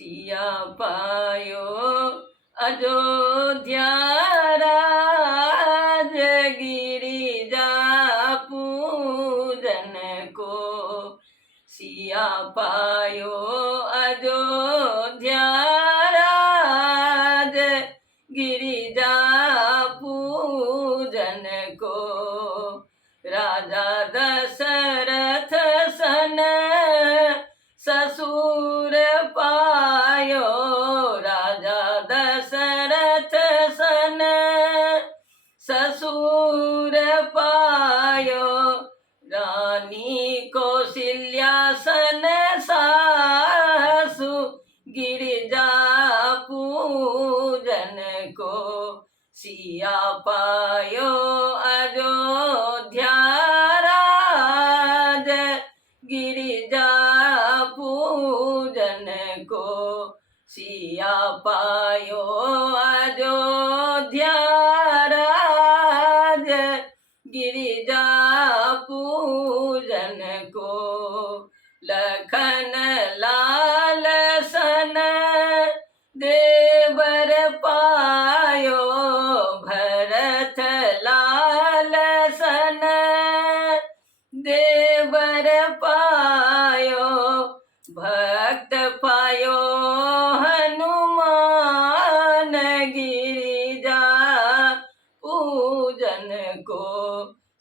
सिया पायो अयोध्या राज गिरिजा पूजन को। सिया पायो अयोध्या राज गिरिजा पूजन को। राजा दशरथ सन ससुर पायो। राजा दशरथ सन ससुर पायो। रानी कौशल्या सन सासु गिरिजा पूजन को। सिया पायो अयोध्या राज गिरिजा पूजन को। सिया पायो अयोध्या राज गिरिजा पूजन को। लखन लाल सन देवर पायो। भरत लाल सन देवर पायो। भक्त पायो हनुमान गिरिजा पूजन को।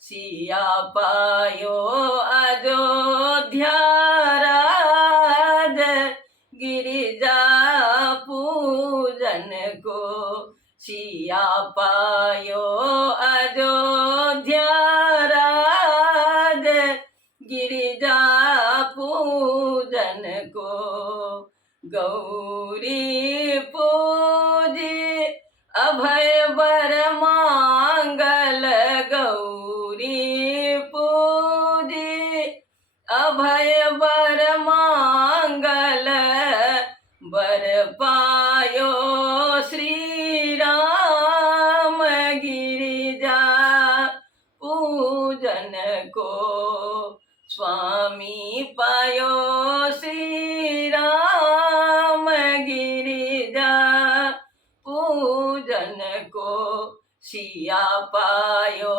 सिया पायो अयोध्या राज गिरिजा पूजन को। सिया पायो अयोध्या राज गिरिजा पूजन को। गौरी पूजी अभय बर मांगल। गौरी पूजी अभय बर मांगल। बर पायो श्री राम गिरिजा पूजन को। स्वामी पायो श्री राम गिरिजा पूजन को। सिया पायो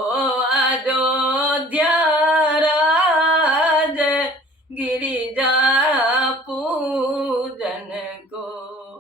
अयोध्या